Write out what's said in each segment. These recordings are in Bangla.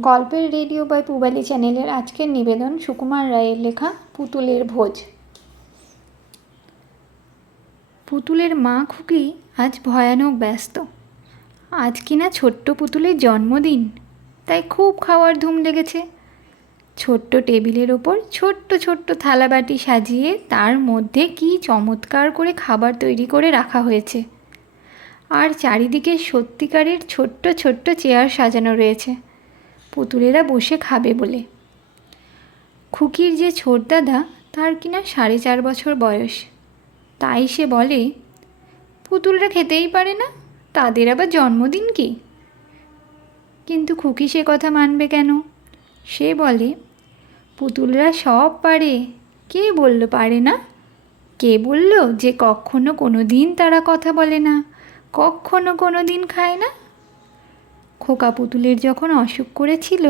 গল্পের রেডিও বাই পুবালি চ্যানেলের আজকের নিবেদন সুকুমার রায়ের লেখা পুতুলের ভোজ। পুতুলের মা খুকি আজ ভয়ানক ব্যস্ত। আজ কিনা ছোট্ট পুতুলের জন্মদিন? তাই খুব খাওয়ার ধুম লেগেছে। ছোট্ট টেবিলের ওপর ছোট্ট ছোট্ট থালাবাটি সাজিয়ে তার মধ্যে কি চমৎকার করে খাবার তৈরি করে রাখা হয়েছে। আর চারিদিকে সত্যিকারের ছোট্ট ছোট্ট চেয়ার সাজানো রয়েছে। পুতুলেরা বসে খাবে বলে। খুকির যে ছোট দাদা, তার কিনা সাড়ে চার বছর বয়স। তাই সে বলে, পুতুলরা খেতেই পারে না, তাদের আবার জন্মদিন কি? কিন্তু খুকি সে কথা মানবে কেন? সে বলে, পুতুলরা সব পারে, কে বলল পারে না? কে বলল যে কখনো কোনো দিন তারা কথা বলে না, কখনো কোনো দিন খায় না? খোকা পুতুলের যখন অসুখ করেছিল,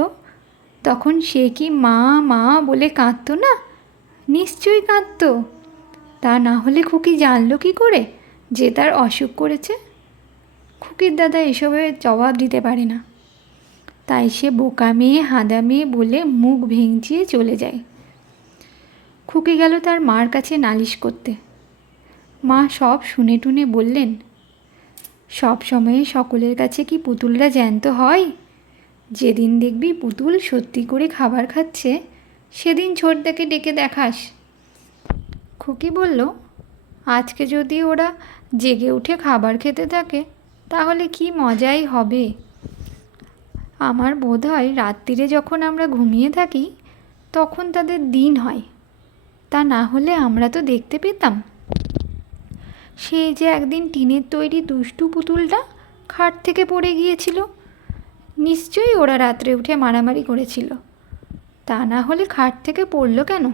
তখন সে কি মা মা বলে কাঁদতো না? নিশ্চয়ই কাঁদতো। তা না হলে খুকি জানলো কি করে যে তার অসুখ করেছে? খুকির দাদা এসবে জবাব দিতে পারে না। তাই সে বোকা মেয়ে, হাঁদা মেয়ে বলে মুখ ভেঙচিয়ে চলে যায়। খুকি গেল তার মার কাছে নালিশ করতে। মা সব শুনে টুনে বললেন সব সময়ে সকলের কাছে কি পুতুলরা জ্যান্ত হয়? যেদিন দেখবি পুতুল সত্যি করে খাবার খাচ্ছে, সেদিন ছোটদাকে ডেকে দেখাস। খুকি বলল, আজকে যদি ওরা জেগে উঠে খাবার খেতে থাকে, তাহলে কি মজাই হবে? আমার বোধ হয় রাত্রিরে যখন আমরা ঘুমিয়ে থাকি, তখন তাদের দিন হয়। তা না হলে আমরা তো দেখতে পেতাম। সেই যে একদিন টিনের তৈরি দুষ্টু পুতুলটা খাট থেকে পড়ে গিয়েছিল, নিশ্চয়ই ওরা রাত্রে উঠে মারামারি করেছিল। তা না হলে খাট থেকে পড়ল কেন?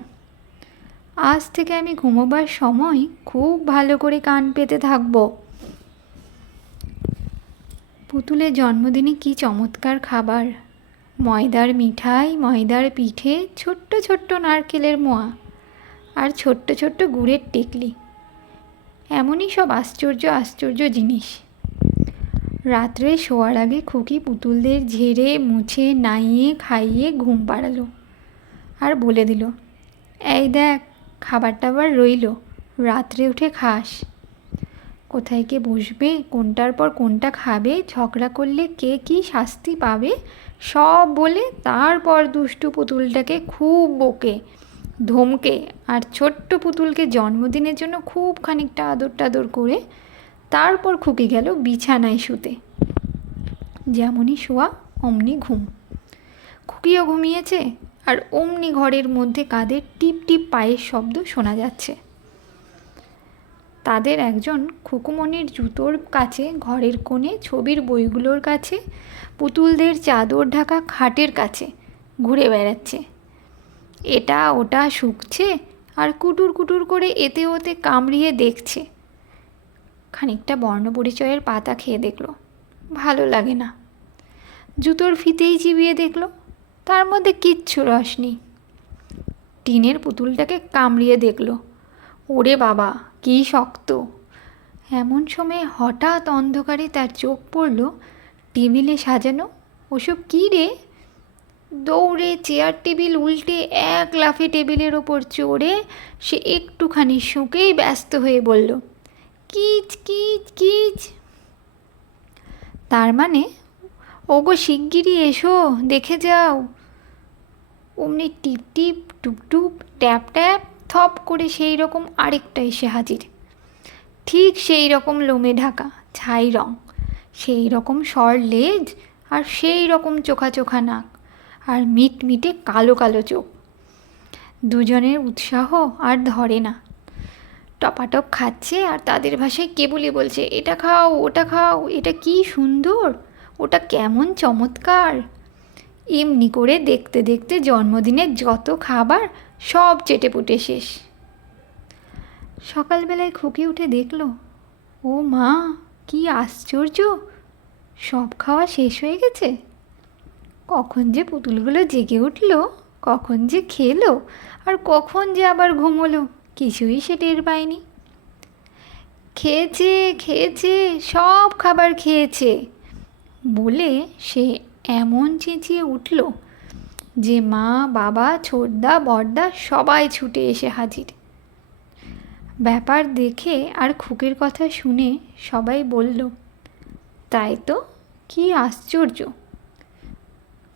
আজ থেকে আমি ঘুমোবার সময় খুব ভালো করে কান পেতে থাকব। পুতুলের জন্মদিনে কি চমৎকার খাবার! ময়দার মিঠাই, ময়দার পিঠে ছোট্ট ছোট্ট নারকেলের মোয়া, আর ছোট্ট ছোট্ট গুড়ের টেকলি। এমনই সব আশ্চর্য আশ্চর্য জিনিস। রাত্রে শোয়ার আগে খুকি পুতুলদের ঝেড়ে, মুছে, নাইয়ে, খাইয়ে ঘুম পাড়ালো আর বলে দিল, এই দেখ খাবার টাবার রইল, রাত্রে উঠে খাস। কোথায় কে বসবে, কোনটার পর কোনটা খাবে, ঝগড়া করলে কে কি শাস্তি পাবে, সব বলে তারপর দুষ্টু পুতুলটাকে খুব বকে ধমকে আর ছোট্ট পুতুলকে জন্মদিনের জন্য খুব খানিকটা আদর টাদর করে তারপর খুকি গেল বিছানায় শুতে। যেমনই শোয়া, অমনি ঘুম। খুকিও ঘুমিয়েছে আর অমনি ঘরের মধ্যে কাদের টিপ টিপ পায়ের শব্দ শোনা যাচ্ছে। তাদের একজন খুকুমনির জুতোর কাছে ঘরের কোণে ছবির বইগুলোর কাছে, পুতুলদের চাদর ঢাকা খাটের কাছে ঘুরে বেড়াচ্ছে। এটা ওটা শুকছে আর কুটুর কুটুর করে এতে ওতে কামড়িয়ে দেখছে। খানিকটা বর্ণপরিচয়ের পাতা খেয়ে দেখল। ভালো লাগে না। জুতোর ফিতেই চিবিয়ে দেখল। তার মধ্যে কিচ্ছু রস নেই। টিনের পুতুলটাকে কামড়িয়ে দেখল। ওরে বাবা, কী শক্ত। এমন সময় হঠাৎ অন্ধকারে তার চোখ পড়ল, টেবিলে সাজানো, ওসব কী রে? দৌড়ে চেয়ার টেবিল উল্টে, এক লাফে টেবিলের ওপর চড়ে সে একটুখানি শুঁকেই ব্যস্ত হয়ে বলল, কিচ কিচ কিচ। তার মানে? ওগো শিগগিরই এসো, দেখে যাও। অমনি টিপ টিপ, টুপ টুপ, ট্যাপ ট্যাপ, থপ করে সেই রকম আরেকটা এসে হাজির। ঠিক সেই রকম লোমে ঢাকা, ছাই রং, সেই রকম সর লেজ আর সেই রকম চোখা চোখা নাক। আর মিট মিটে কালো কালো চোখ। দুজনের উৎসাহ আর ধরে না। টপাটপ খাচ্ছে আর তাদের ভাষায় কেবলই বলছে, এটা খাও, ওটা খাও, এটা কি সুন্দর, ওটা কেমন চমৎকার। এমনি করে দেখতে দেখতে জন্মদিনের যত খাবার, সব চেটেপুটে শেষ। সকালবেলায় খুকি উঠে দেখল, ও মা, কি আশ্চর্য! সব খাওয়া শেষ হয়ে গেছে? কখন যে পুতুলগুলো জেগে উঠল, কখন যে খেলো, আর কখন যে আবার ঘুমোলো, কিছুই সে টের পায়নি। খেয়েছে খেয়েছে, সব খাবার খেয়েছে বলে সে এমন চেঁচিয়ে উঠল যে মা, বাবা, ছোটদা, বড়দা সবাই ছুটে এসে হাজির। ব্যাপার দেখে আর খুকির কথা শুনে সবাই বলল, তাই তো, কি আশ্চর্য!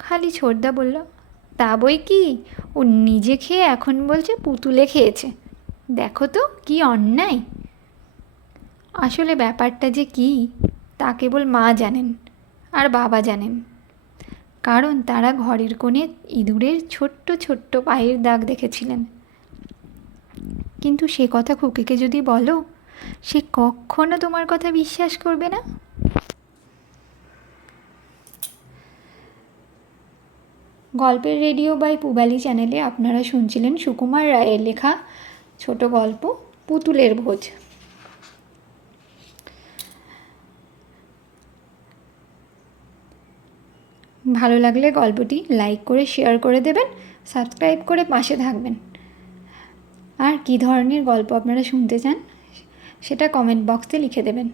খালি ছোটদা বলল, তা বই কি? ও নিজে খেয়ে এখন বলছে পুতুলে খেয়েছে। দেখো তো কি অন্যায়। আসলে ব্যাপারটা যে কি, তা কেবল মা জানেন আর বাবা জানেন। কারণ তারা ঘরের কোণে ইঁদুরের ছোট্ট ছোট্ট পায়ের দাগ দেখেছিলেন। কিন্তু সে কথা খুকিকে যদি বলো, সে কখনো তোমার কথা বিশ্বাস করবে না? গল্পের রেডিও বাই পুবালি চ্যানেলে আপনারা শুনছিলেন সুকুমার রায়ের লেখা ছোট গল্প, পুতুলের ভোজ। ভালো লাগলে গল্পটি লাইক করে, শেয়ার করে দেবেন, সাবস্ক্রাইব করে পাশে থাকবেন। আর কী ধরনের গল্প আপনারা শুনতে চান, সেটা কমেন্ট বক্সে লিখে দেবেন।